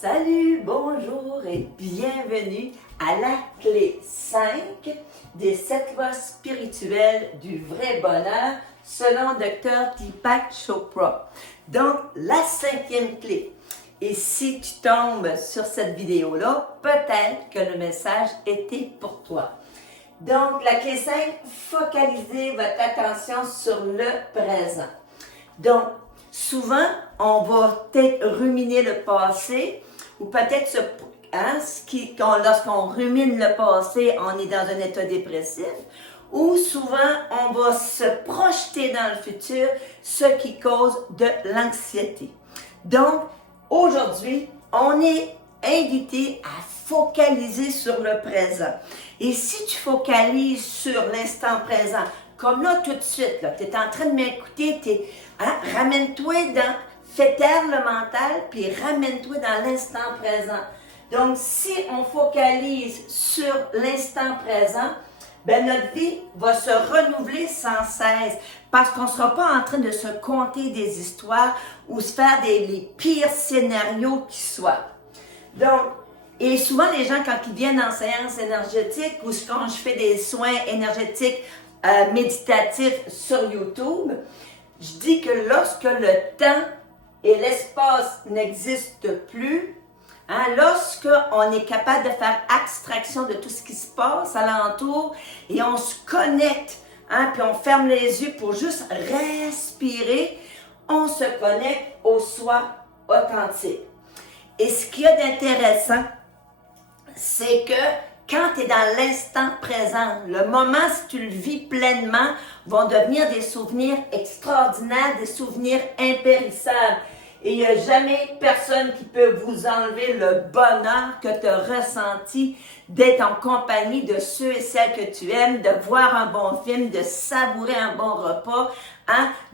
Salut, bonjour et bienvenue à la clé 5 des 7 lois spirituelles du vrai bonheur selon Dr. Deepak Chopra. Donc, la 5e clé. Et si tu tombes sur cette vidéo-là, peut-être que le message était pour toi. Donc, la clé 5, focalisez votre attention sur le présent. Donc, souvent, on va peut-être ruminer le passé ou peut-être lorsqu'on rumine le passé, on est dans un état dépressif ou souvent, on va se projeter dans le futur, ce qui cause de l'anxiété. Donc, aujourd'hui, on est invité à focaliser sur le présent. Et si tu focalises sur l'instant présent, comme là, tout de suite, tu es en train de m'écouter, ramène-toi fais taire le mental, puis ramène-toi dans l'instant présent. Donc, si on focalise sur l'instant présent, ben notre vie va se renouveler sans cesse, parce qu'on ne sera pas en train de se conter des histoires ou se faire les pires scénarios qui soient. Donc, et souvent, les gens, quand ils viennent en séance énergétique ou quand je fais des soins énergétiques méditatifs sur YouTube, je dis que lorsque le temps et l'espace n'existent plus, lorsqu'on est capable de faire abstraction de tout ce qui se passe alentour et on se connecte, puis on ferme les yeux pour juste respirer, on se connecte au soi authentique. Et ce qu'il y a d'intéressant, c'est que quand tu es dans l'instant présent, le moment, si tu le vis pleinement, vont devenir des souvenirs extraordinaires, des souvenirs impérissables. Et il n'y a jamais personne qui peut vous enlever le bonheur que tu as ressenti d'être en compagnie de ceux et celles que tu aimes, de voir un bon film, de savourer un bon repas,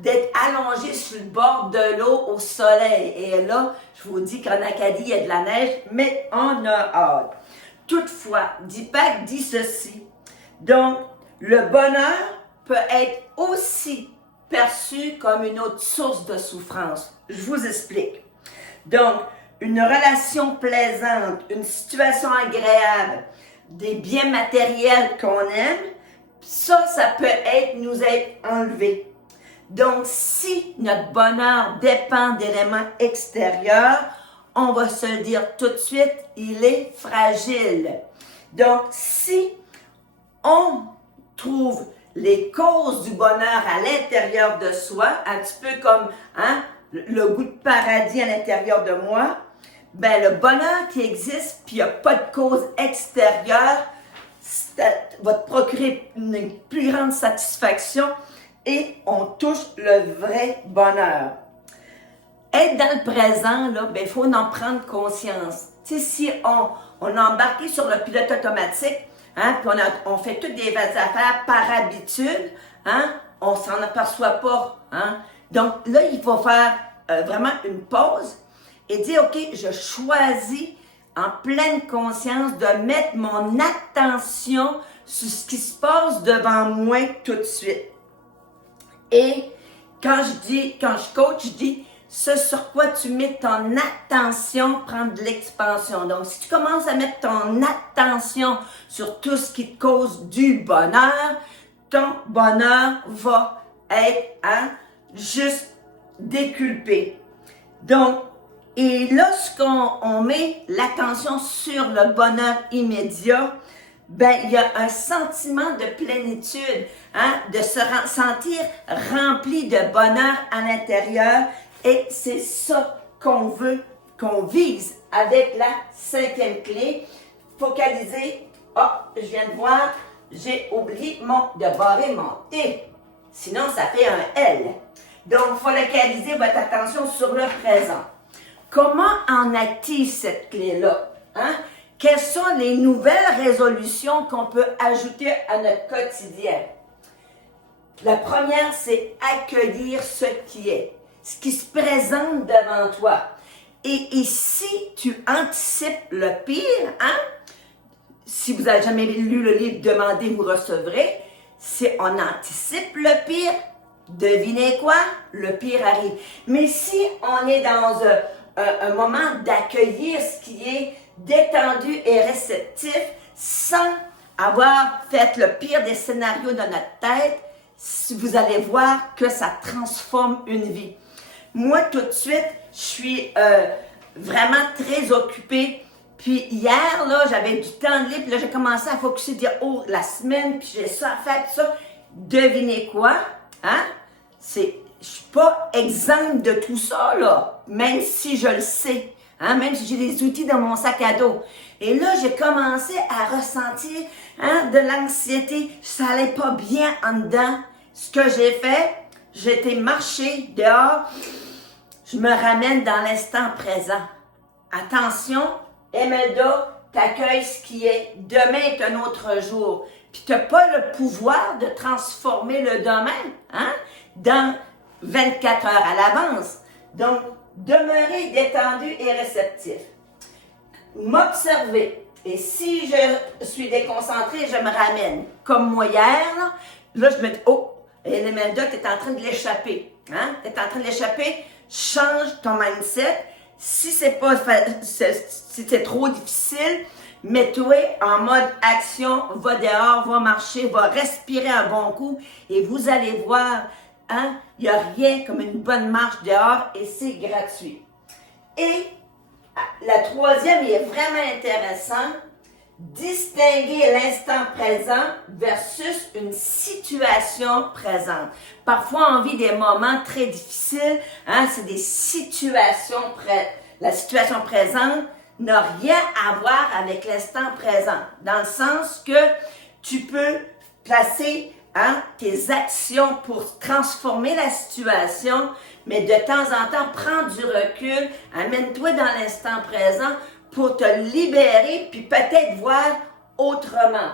d'être allongé sur le bord de l'eau au soleil. Et là, je vous dis qu'en Acadie, il y a de la neige, mais on a hâte. Toutefois, Deepak dit ceci. Donc, le bonheur peut être aussi perçu comme une autre source de souffrance. Je vous explique. Donc, une relation plaisante, une situation agréable, des biens matériels qu'on aime, ça peut nous être enlevé. Donc, si notre bonheur dépend d'éléments extérieurs, on va se le dire tout de suite, il est fragile. Donc, si on trouve les causes du bonheur à l'intérieur de soi, un petit peu comme le goût de paradis à l'intérieur de moi, ben le bonheur qui existe, puis il n'y a pas de cause extérieure, va te procurer une plus grande satisfaction et on touche le vrai bonheur. Être dans le présent, là, ben, il faut en prendre conscience. Tu sais, si on a embarqué sur le pilote automatique, puis on fait toutes des affaires par habitude, on s'en aperçoit pas. Donc là, il faut faire vraiment une pause et dire, OK, je choisis en pleine conscience de mettre mon attention sur ce qui se passe devant moi tout de suite. Et quand je coach, je dis, ce sur quoi tu mets ton attention prend de l'expansion. Donc, si tu commences à mettre ton attention sur tout ce qui te cause du bonheur, ton bonheur va être juste déculpé. Donc, et lorsqu'on met l'attention sur le bonheur immédiat, ben, il y a un sentiment de plénitude, de se sentir rempli de bonheur à l'intérieur. Et c'est ça qu'on veut, qu'on vise avec la 5e clé. Focaliser. Je viens de voir, j'ai oublié de barrer mon T. Sinon, ça fait un L. Donc, focaliser votre attention sur le présent. Comment on active cette clé-là? Quelles sont les nouvelles résolutions qu'on peut ajouter à notre quotidien? La première, c'est accueillir ce qui est. Ce qui se présente devant toi. Et si tu anticipes le pire, si vous n'avez jamais lu le livre « Demandez, vous recevrez », si on anticipe le pire, devinez quoi? Le pire arrive. Mais si on est dans un moment d'accueillir ce qui est détendu et réceptif sans avoir fait le pire des scénarios dans notre tête. Vous allez voir que ça transforme une vie. Moi, tout de suite, je suis vraiment très occupée. Puis hier, là, j'avais du temps libre, puis là, j'ai commencé à focuser, dire, oh, la semaine, puis j'ai ça à faire, puis ça. Devinez quoi? Hein? Je suis pas exempte de tout ça, là, même si je le sais. Hein? Même si j'ai des outils dans mon sac à dos. Et là, j'ai commencé à ressentir de l'anxiété. Ça allait pas bien en dedans. Ce que j'ai fait, j'ai été marcher dehors. Je me ramène dans l'instant présent. Attention, Imelda t'accueille ce qui est. Demain est un autre jour. Puis tu n'as pas le pouvoir de transformer le demain dans 24 heures à l'avance. Donc, demeurer détendu et réceptif. M'observer. Et si je suis déconcentrée, je me ramène. Comme moi hier, là je me dis, oh, Imelda, tu es en train de l'échapper. Hein? Tu es en train de l'échapper. Change ton mindset. Si c'est trop difficile, mets-toi en mode action, va dehors, va marcher, va respirer un bon coup et vous allez voir, il n'y a rien comme une bonne marche dehors et c'est gratuit. Et la troisième est vraiment intéressante, distinguer l'instant présent versus une situation présente. Parfois, on vit des moments très difficiles, c'est des situations la situation présente n'a rien à voir avec l'instant présent, dans le sens que tu peux placer tes actions pour transformer la situation, mais de temps en temps, prends du recul, amène-toi dans l'instant présent pour te libérer, puis peut-être voir autrement.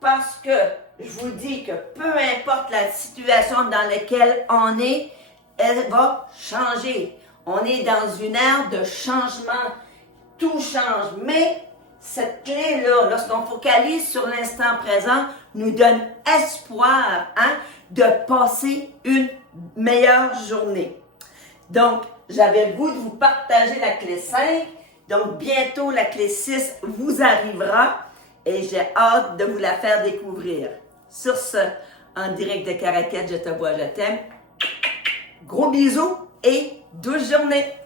Parce que je vous dis que peu importe la situation dans laquelle on est, elle va changer. On est dans une ère de changement. Tout change. Mais cette clé-là, lorsqu'on focalise sur l'instant présent, nous donne espoir de passer une meilleure journée. Donc, j'avais le goût de vous partager la clé 5. Donc, bientôt, la clé 6 vous arrivera et j'ai hâte de vous la faire découvrir. Sur ce, en direct de Caraquette, je te vois, je t'aime. Gros bisous et douce journée!